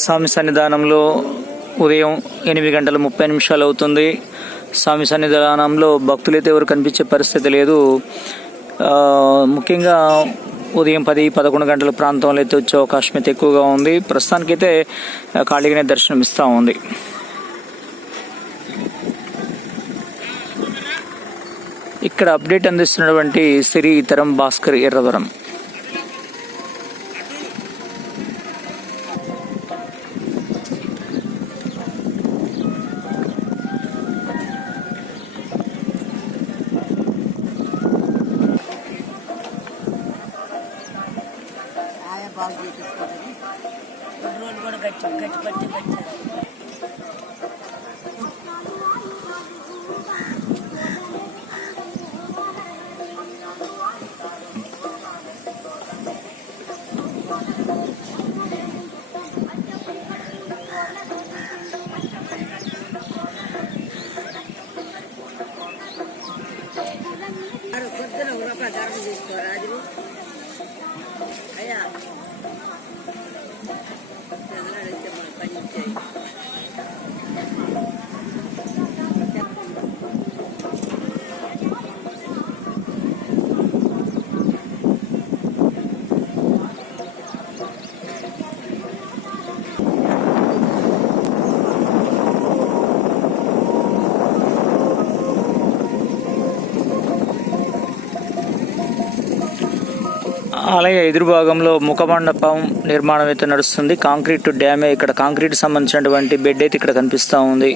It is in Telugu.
స్వామి సన్నిధానంలో ఉదయం 8:30 అవుతుంది. స్వామి సన్నిధానంలో భక్తులైతే ఎవరు కనిపించే పరిస్థితి లేదు. ముఖ్యంగా ఉదయం 10-11 గంటల ప్రాంతంలో అయితే వచ్చే అవకాశం అయితే ఎక్కువగా ఉంది. ప్రస్తుతానికైతే ఖాళీగానే దర్శనం ఇస్తూ ఉంది. ఇక్కడ అప్డేట్ అందిస్తున్నటువంటి శ్రీ తరం భాస్కర్ ఎర్రవరం. ఆలయ ఎదురు భాగంలో ముఖమండపం నిర్మాణం అయితే నడుస్తుంది. కాంక్రీట్ డ్యామే ఇక్కడ కాంక్రీట్ సంబంధించినటువంటి బెడ్ అయితే ఇక్కడ కనిపిస్తూ ఉంది.